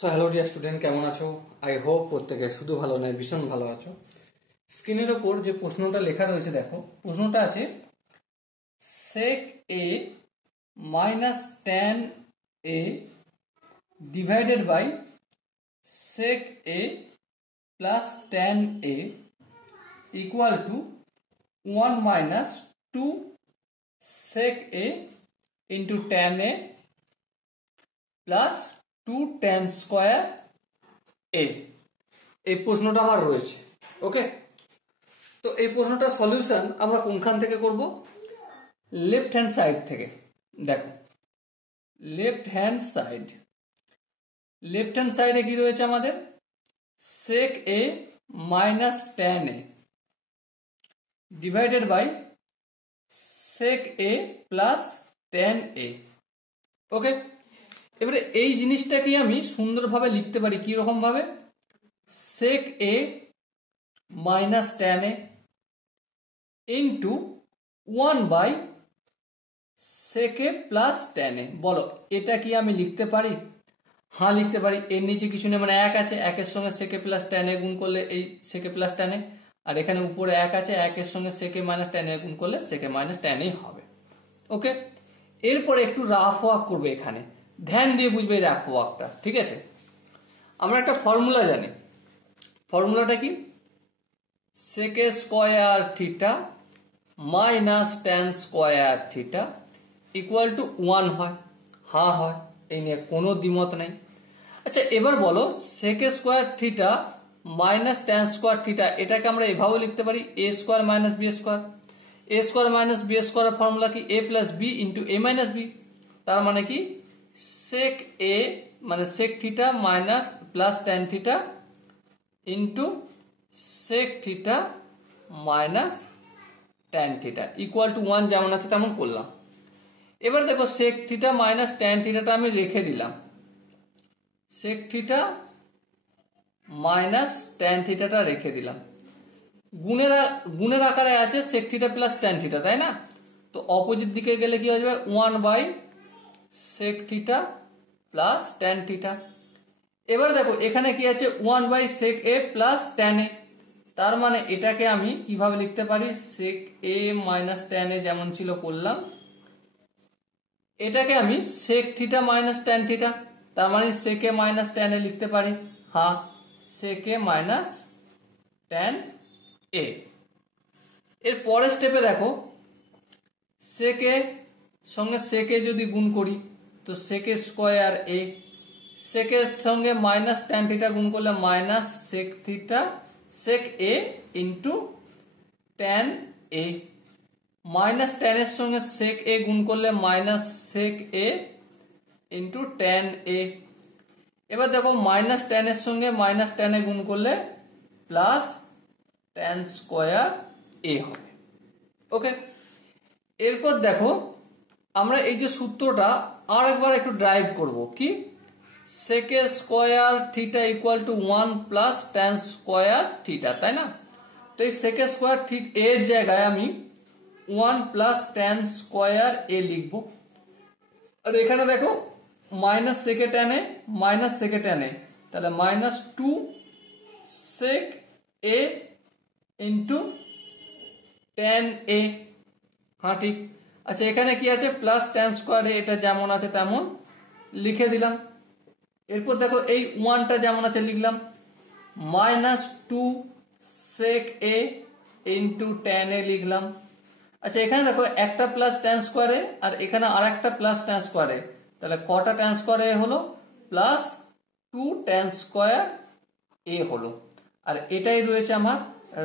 So hello dear student, কেমন আছো? I hope প্রত্যেকে শুধু ভালো নয় ভীষণ ভালো আছো। স্ক্রিনের ওপর যে প্রশ্নটা লেখা রয়েছে দেখো, প্রশ্নটা আছে sec a minus tan a divided by sec a plus tan a equal to 1 minus 2 sec a into tan a plus 2 tan square a। এই প্রশ্নটা আমার রয়েছে। ওকে, তো এই প্রশ্নটার সলিউশন আমরা কোনখান থেকে করব? লেফট হ্যান্ড সাইড থেকে। দেখো, লেফট হ্যান্ড সাইডে কি রয়েছে আমাদের? sec a minus tan a divided by sec a plus tan a। ওকে, এবারে এই জিনিসটাকে আমি সুন্দরভাবে লিখতে পারি কি রকম ভাবে? sec a minus tan a into 1 by sec a plus tan a। বলো, এটা কি আমি লিখতে পারি? হ্যাঁ লিখতে পারি। এর নিচে কিছু নেই, মানে এক আছে, একের সঙ্গে sec a plus tan a গুণ করলে এই sec a plus tan a, আর এখানে উপরে এক আছে, একের সঙ্গে sec a minus tan a গুণ করলে sec a minus tan a হবে। ওকে, এরপরে একটু রাফ ওয়ার্ক করবে, এখানে ধ্যান দিয়ে বুঝবে এই রাফ ওয়ার্কটা। ঠিক আছে, আমরা একটা ফর্মুলা জানি। ফর্মুলাটা কি? sec a square theta minus tan square theta equal to 1 হয়। হ্যাঁ হয়, এই নিয়ে কোনো দ্বিমত নাই। আচ্ছা, এবার বলো sec a square theta minus tan square theta, এটাকে আমরা এভাবে লিখতে পারি a square minus b square. a square minus b স্কয়ারের ফর্মুলা কি? a plus b into a minus b। তার মানে কি? sec a মানে sec theta minus plus tan theta into sec theta minus tan theta equal to 1, যেমন আছে তেমন করলাম। এবার দেখো sec থিটা মাইনাস tan থিটাটা আমি রেখে দিলাম, sec থিটা মাইনাস tan থিটাটা রেখে দিলাম। গুণের আকারে আছে sec theta plus tan theta, তাই না? তো অপোজিট দিকে গেলে কি হয়ে যাবে? 1 by sec theta plus tan theta. এবার দেখো এখানে কি আছে? 1 by sec a plus tan a। তার মানে এটাকে আমি কিভাবে লিখতে পারি? sec a minus tan a যেমন ছিল করলাম, এটাকে আমি sec theta minus tan theta, তার মানে sec a minus tan a লিখতে পারি। হ্যাঁ, sec a minus tan a। এর পরের স্টেপে দেখো sec a সঙ্গে sec a যদি গুণ করি তো sec a square a, sec এর সঙ্গে মাইনাস tan থিটা গুণ করলে minus sec theta sec a into tan a, minus tan এর সঙ্গে sec a গুণ করলে minus sec a into tan a। এবার দেখো মাইনাস tan এর সঙ্গে মাইনাস tan a গুণ করলে প্লাস tan স্কয়ার a হবে। ওকে, এরপর দেখো আমরা এই যে সূত্রটা আর একবার একটু ড্রাইভ করব। কি? sec a square theta equal to 1 plus tan square theta, তাই না? তো এই sec a স্কয়ার ঠিক এর জায়গায় আমি 1 প্লাস tan স্কয়ার a লিখব। আর এখানে দেখো minus sec a tan a minus sec a tan a, তাহলে minus 2 sec a into tan a। হ্যাঁ ঠিক আচ্ছা, এখানে কি আছে? প্লাস tan স্কয়ার a, এটা যেমন আছে তেমন লিখে দিলাম। এরপর দেখো এই 1টা যেমন আছে লিখলাম, minus 2 sec a into tan a লিখলাম। আচ্ছা, এখানে দেখো একটা প্লাস tan স্কয়ার a আর এখানে আর একটা প্লাস tan স্কয়ার a, তাহলে কটা tan স্কয়ার a হলো? প্লাস 2 tan স্কয়ার a হলো। আর এটাই রয়েছে আমার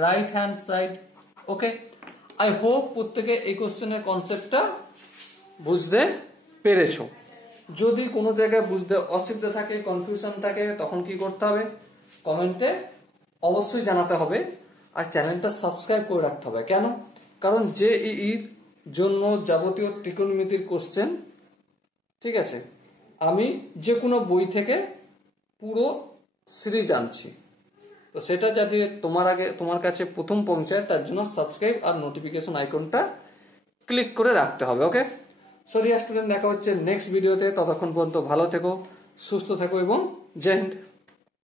right hand side. Okay, I hope প্রত্যেকে এই কোশ্চেনের কনসেপ্টটা বুঝতে পেরেছো। যদি কোনো জায়গায় বুঝতে অসুবিধা থাকে, কনফিউশন থাকে, তখন কি করতে হবে? কমেন্টে অবশ্যই জানাতে হবে। আর চ্যানেলটা সাবস্ক্রাইব করে রাখতে হবে। কেন? কারণ জেইইর জন্য যাবতীয় ত্রিকোণমিতির কোশ্চেন, ঠিক আছে, আমি যে কোনো বই থেকে পুরো সিরিজ আনছি। তো সেটা যাতে তোমার কাছে প্রথম পৌঁছায় তার জন্য সাবস্ক্রাইব আর নোটিফিকেশন আইকনটা ক্লিক করে রাখতে হবে। ওকে, সো ডিয়ার স্টুডেন্ট, দেখা হচ্ছে নেক্সট ভিডিওতে। ততক্ষণ পর্যন্ত ভালো থেকো, সুস্থ থাকো এবং জয় হিন্দ।